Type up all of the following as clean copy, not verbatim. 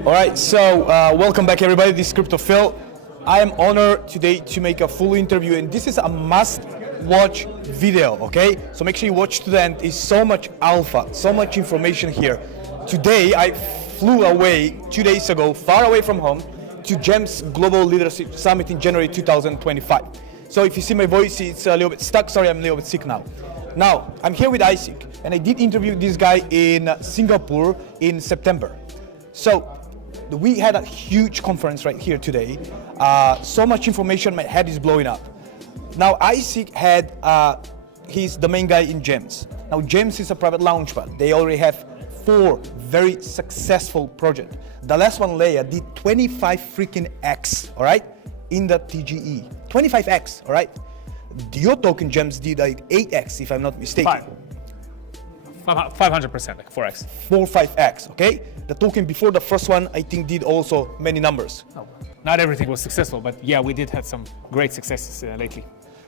All right, so welcome back everybody, this is Crypto Phil. I am honored today to make a full interview, and this is a must-watch video, okay? So make sure you watch to the end. It's so much alpha, so much information here. Today, I flew away 2 days ago, far away from home, to GEMS Global Leadership Summit in January 2025. So if you see my voice, it's a little bit stuck. Sorry, I'm a little bit sick now. Now, I'm here with Isaac, and I did interview this guy in Singapore in September. So, we had a huge conference right here today. So much information, my head is blowing up. Now, Isaac he's the main guy in GEMS. Now, GEMS is a private launchpad. They already have 4 very successful projects. The last one, Leia, did 25 freaking X, all right, in the TGE. 25X, all right? Your token, GEMS, did like 8X, if I'm not mistaken. 500%, like 4x. 5X, okay? The token before the first one, I think, did also many numbers. Oh, not everything was successful, but yeah, we did have some great successes lately.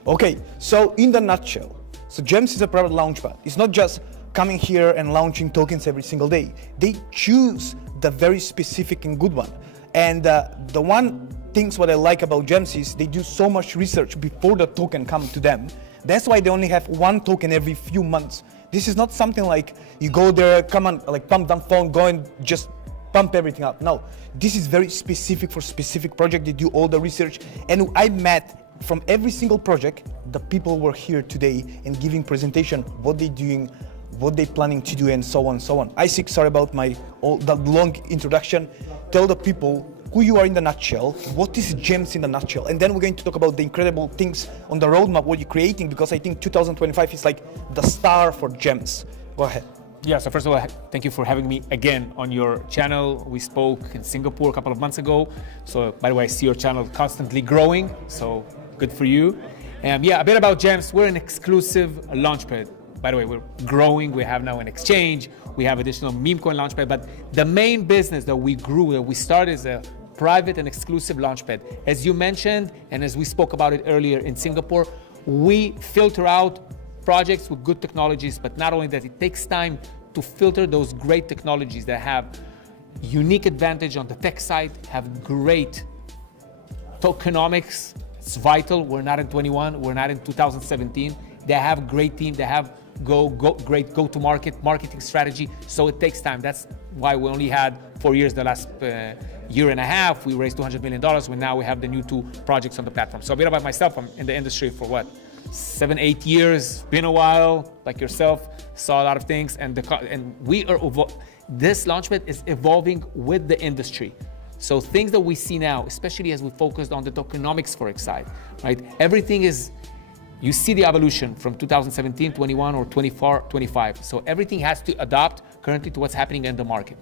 Okay, so in the nutshell, so GEMS is a private launchpad. It's not just coming here and launching tokens every single day. They choose the very specific and good one. And the one things what I like about GEMS is they do so much research before the token comes to them. That's why they only have 1 token every few months. This is not something like you go there, come on, like pump down phone, go and just pump everything up. No, this is very specific for specific project. They do all the research, and I met from every single project the people were here today and giving presentation, what they're doing, what they're planning to do, and so on and so on. Isaac, sorry about the long introduction. Tell the people who you are in the nutshell, what is GEMS in the nutshell, and then we're going to talk about the incredible things on the roadmap, what you're creating, because I think 2025 is like the star for GEMS. Go ahead. Yeah, so first of all, thank you for having me again on your channel. We spoke in Singapore a couple of months ago. So by the way, I see your channel constantly growing, so good for you. And yeah, a bit about GEMS. We're an exclusive launchpad. By the way, we're growing. We have now an exchange. We have additional meme coin launchpad, but the main business that we grew, that we started is a private and exclusive launchpad. As you mentioned, and as we spoke about it earlier in Singapore, we filter out projects with good technologies, but not only that, it takes time to filter those great technologies that have unique advantage on the tech side, have great tokenomics. It's vital. We're not in 21, we're not in 2017. They have great team, they have great go-to-market marketing strategy, so it takes time. That's why we only had 4 years. The last year and a half, we raised $200 million. When now we have the new 2 projects on the platform. So a bit about myself, I'm in the industry for what, 7-8 years, been a while, like yourself, saw a lot of things, and we are this launchpad is evolving with the industry. So things that we see now, especially as we focused on the tokenomics forex side, right? Everything is, you see the evolution from 2017, 21, or 24, 25. So everything has to adapt currently to what's happening in the market.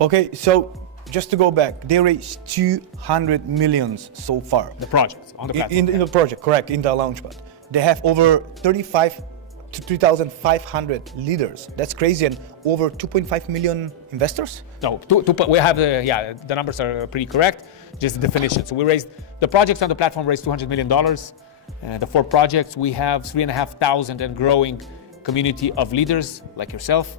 Okay, so just to go back, they raised 200 million so far. The project on the platform. In the project, correct, in the launchpad. They have over 35 to 3,500 leaders. That's crazy, and over 2.5 million investors? No, we have the numbers are pretty correct, just the definition. So we raised, the projects on the platform raised $200 million. The 4 projects, we have 3,500 and growing community of leaders like yourself.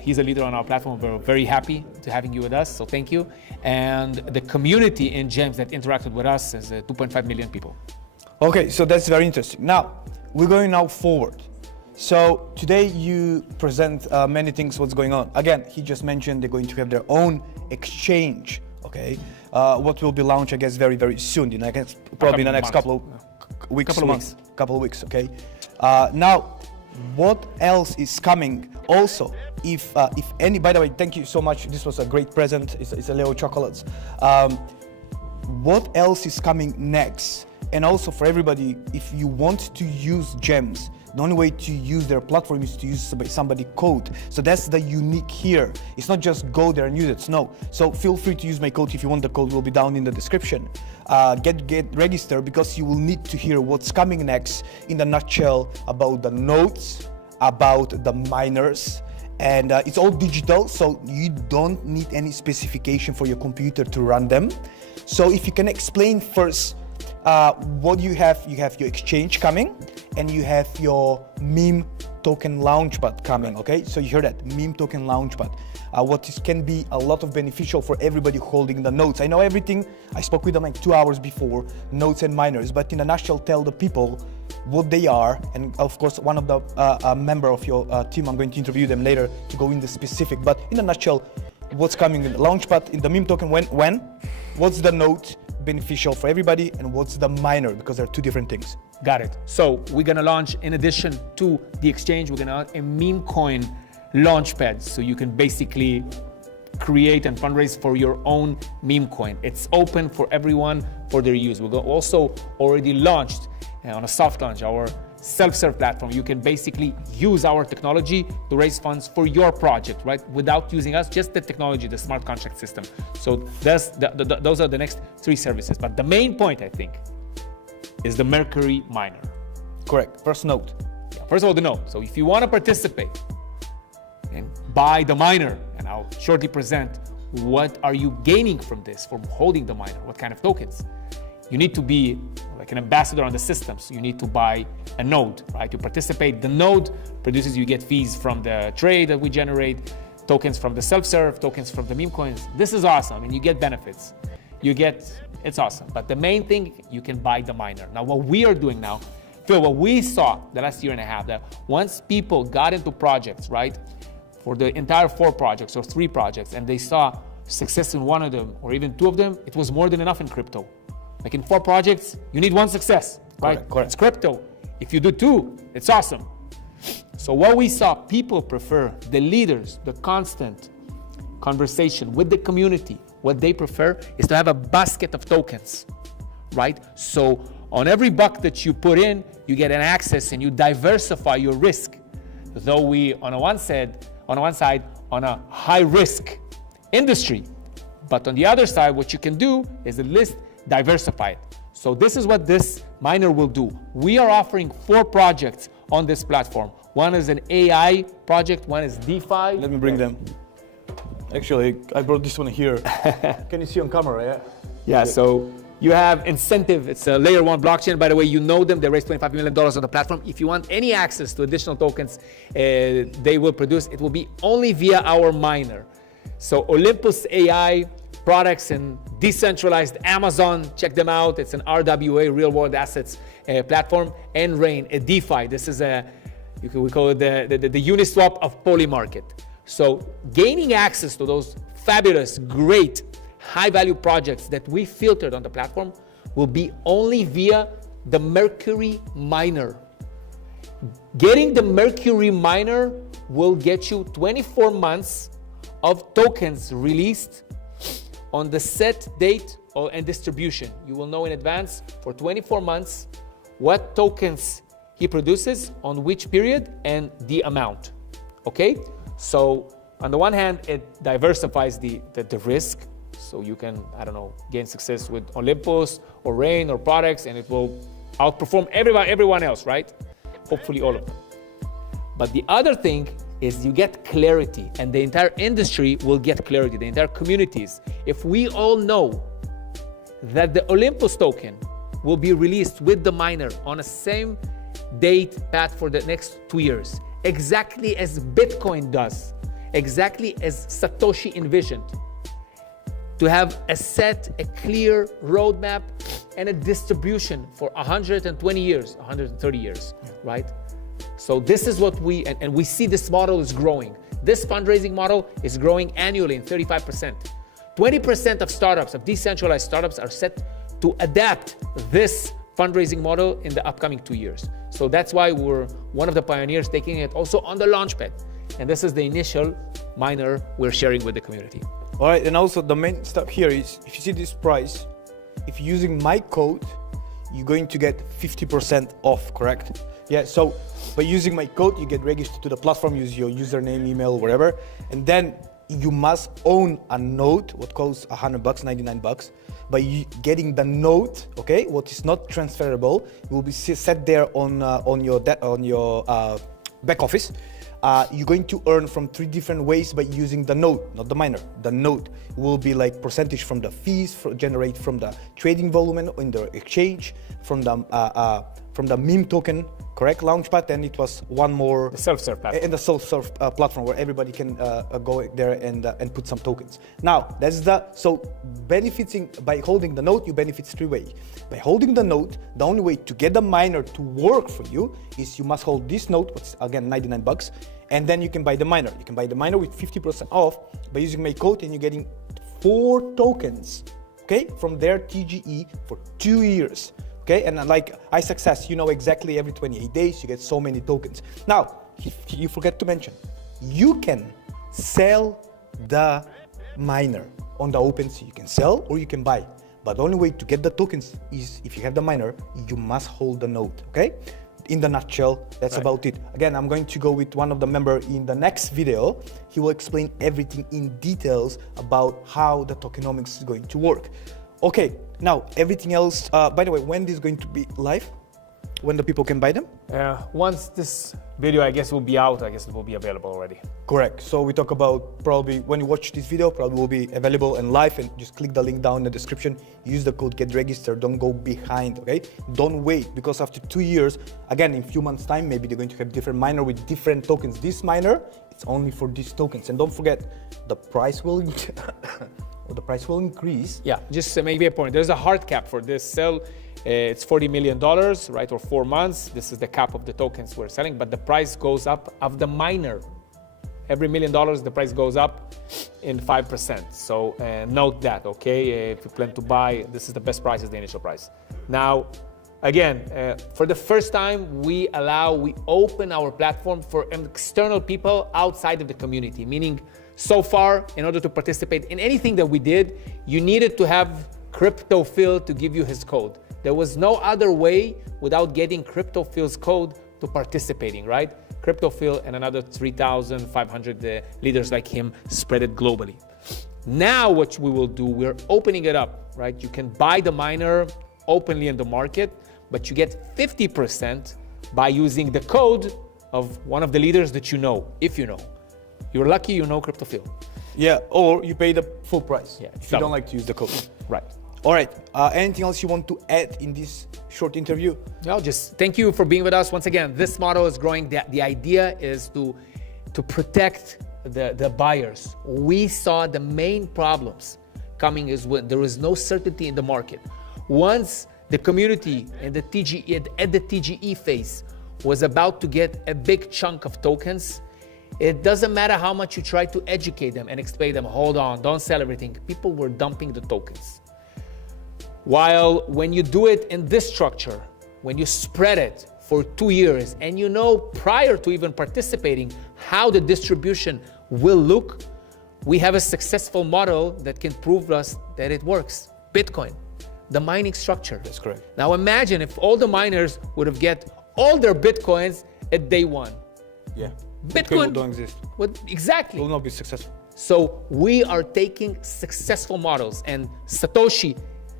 He's a leader on our platform. We're very happy to having you with us, so thank you. And the community in GEMS that interacted with us is 2.5 million people. Okay, so that's very interesting. Now, we're going now forward. So today you present many things, what's going on. Again, he just mentioned they're going to have their own exchange, okay? What will be launched, I guess, very, very soon. I guess probably in the next couple of weeks, okay? Now, what else is coming? Also, if any, by the way, thank you so much. This was a great present. It's a little chocolates. What else is coming next? And also for everybody, if you want to use GEMS, the only way to use their platform is to use somebody code. So that's the unique here. It's not just go there and use it, no. So feel free to use my code if you want. The code will be down in the description. Get registered, because you will need to hear what's coming next in the nutshell about the nodes, about the miners, and it's all digital, so you don't need any specification for your computer to run them. So if you can explain first what you have your exchange coming, and you have your meme token Launchpad coming, okay? So you hear that, meme token Launchpad. Can be a lot of beneficial for everybody holding the nodes. I know everything, I spoke with them like 2 hours before, nodes and miners, but in a nutshell, tell the people what they are, and of course, one of the member of your team, I'm going to interview them later to go into specific, but in a nutshell, what's coming in the Launchpad, in the meme token, when, what's the node beneficial for everybody, and what's the miner, because they're two different things. Got it. So we're gonna launch, in addition to the exchange, we're gonna launch a meme coin Launchpad, so you can basically create and fundraise for your own meme coin. It's open for everyone for their use. We're also already launched on a soft launch our self-serve platform. You can basically use our technology to raise funds for your project, right? Without using us, just the technology, the smart contract system. So those are the next 3 services. But the main point, I think, is the Mercury miner. Correct. First node. Yeah, first of all, the node. So if you want to participate and buy the miner, and I'll shortly present what are you gaining from this, from holding the miner, what kind of tokens. You need to be like an ambassador on the system. So you need to buy a node, right? You participate, the node produces, you get fees from the trade that we generate, tokens from the self-serve, tokens from the meme coins. This is awesome, and you get benefits. It's awesome. But the main thing, you can buy the miner. Now, what we are doing now, Phil, what we saw the last year and a half, that once people got into projects, right? For the entire 4 projects or 3 projects, and they saw success in one of them, or even 2 of them, it was more than enough in crypto. Like in 4 projects, you need 1 success, right? Correct. It's crypto. If you do 2, it's awesome. So what we saw, people prefer the leaders, the constant conversation with the community. What they prefer is to have a basket of tokens, right? So on every buck that you put in, you get an access and you diversify your risk. Though we, on one side, on a high risk industry, but on the other side, what you can do is at least diversify it. So this is what this miner will do. We are offering 4 projects on this platform. One is an AI project, one is DeFi. Let me bring them. Actually, I brought this one here. Can you see on camera, yeah? Yeah, so you have Incentiv. It's a layer 1 blockchain. By the way, you know them. They raised $25 million on the platform. If you want any access to additional tokens they will produce, it will be only via our miner. So Olympus AI, Prodex, and decentralized Amazon, check them out. It's an RWA, real world assets platform, and Rain, a DeFi. This is we call it the Uniswap of Polymarket. So gaining access to those fabulous, great, high-value projects that we filtered on the platform will be only via the Mercury miner. Getting the Mercury miner will get you 24 months of tokens released on the set date and distribution. You will know in advance for 24 months what tokens he produces, on which period, and the amount. Okay? So on the one hand, it diversifies the risk. So you can, gain success with Olympus or Rain or Prodex, and it will outperform everyone else, right? Hopefully all of them. But the other thing is you get clarity, and the entire industry will get clarity, the entire communities. If we all know that the Olympus token will be released with the miner on a same date path for the next 2 years, exactly as Bitcoin does, exactly as Satoshi envisioned, to have a clear roadmap and a distribution for 120 years, 130 years, right? So this is what and we see this model is growing. This fundraising model is growing annually in 35%. 20% of startups, of decentralized startups, are set to adapt this fundraising model in the upcoming 2 years. So that's why we're one of the pioneers taking it also on the Launchpad. And this is the initial miner we're sharing with the community. All right, and also the main step here is, if you see this price, if you're using my code, you're going to get 50% off, correct? Yeah, so by using my code, you get registered to the platform, use your username, email, whatever, and then you must own a node, what costs $100, $99. By getting the node, okay, what is not transferable, it will be set there on your back office. You're going to earn from 3 different ways by using the node, not the miner. The node will be like percentage from the fees generate from the trading volume in the exchange, from the from the meme token, correct, Launchpad, and it was one more. The self-serve platform. And the self-serve platform where everybody can go there and put some tokens. Now, so benefiting by holding the node, you benefit 3 ways. By holding the node, the only way to get the miner to work for you is you must hold this node, which is again $99, and then you can buy the miner. You can buy the miner with 50% off by using my code, and you're getting 4 tokens, okay, from their TGE for 2 years. Okay, and like iSuccess, you know exactly every 28 days you get so many tokens. Now, you forget to mention, you can sell the miner on the OpenSea. You can sell or you can buy. But the only way to get the tokens is if you have the miner, you must hold the node, okay? In the nutshell, that's about it. Again, I'm going to go with one of the members in the next video. He will explain everything in details about how the tokenomics is going to work. Okay, now everything else, by the way, when this is going to be live? When the people can buy them? Once this video, I guess, will be out, I guess it will be available already. Correct. So we talk about probably when you watch this video, probably will be available and live, and just click the link down in the description. Use the code get registered. Don't go behind, okay? Don't wait, because after 2 years, again, in a few months time, maybe they're going to have different miner with different tokens. This miner, it's only for these tokens. And don't forget, the price will increase. Yeah, just maybe a point. There's a hard cap for this sell. It's $40 million, right, or 4 months. This is the cap of the tokens we're selling, but the price goes up of the miner. Every $1 million, the price goes up in 5%. So note that, okay? If you plan to buy, this is the best price, is the initial price. Now, again, for the first time, we open our platform for external people outside of the community, meaning so far, in order to participate in anything that we did, you needed to have CryptoPhil to give you his code. There was no other way without getting CryptoPhil's code to participating, right? CryptoPhil and another 3,500 leaders like him spread it globally. Now what we will do, we're opening it up, right? You can buy the miner openly in the market, but you get 50% by using the code of one of the leaders that you know, if you know. You're lucky you know CryptoPhil. Yeah, or you pay the full price if you don't like to use the code. Right. All right, anything else you want to add in this short interview? No, just thank you for being with us. Once again, this model is growing. The idea is to protect the buyers. We saw the main problems coming is when there is no certainty in the market. Once the community and the TGE, at the TGE phase, was about to get a big chunk of tokens, it doesn't matter how much you try to educate them and explain them, hold on, don't sell everything. People were dumping the tokens. While when you do it in this structure, when you spread it for 2 years, and you know prior to even participating how the distribution will look, we have a successful model that can prove us that it works. Bitcoin, the mining structure. That's correct. Now imagine if all the miners would have get all their Bitcoins at day one. Yeah. Bitcoin don't exist. Exactly. Will not be successful. So we are taking successful models, and Satoshi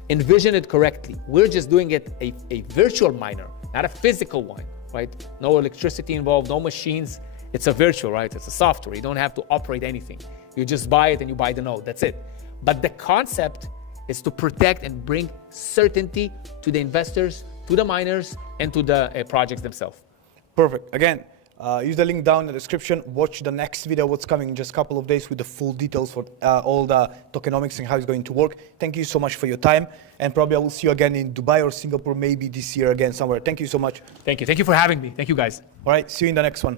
envision it correctly. We're just doing it a virtual miner, not a physical one, right? No electricity involved, no machines. It's a virtual, right? It's a software. You don't have to operate anything. You just buy it and you buy the node. That's it. But the concept is to protect and bring certainty to the investors, to the miners, and to the projects themselves. Perfect. Again, use the link down in the description. Watch the next video, what's coming in just a couple of days with the full details for all the tokenomics and how it's going to work. Thank you so much for your time. And probably I will see you again in Dubai or Singapore, maybe this year again somewhere. Thank you so much. Thank you. Thank you for having me. Thank you, guys. All right. See you in the next one.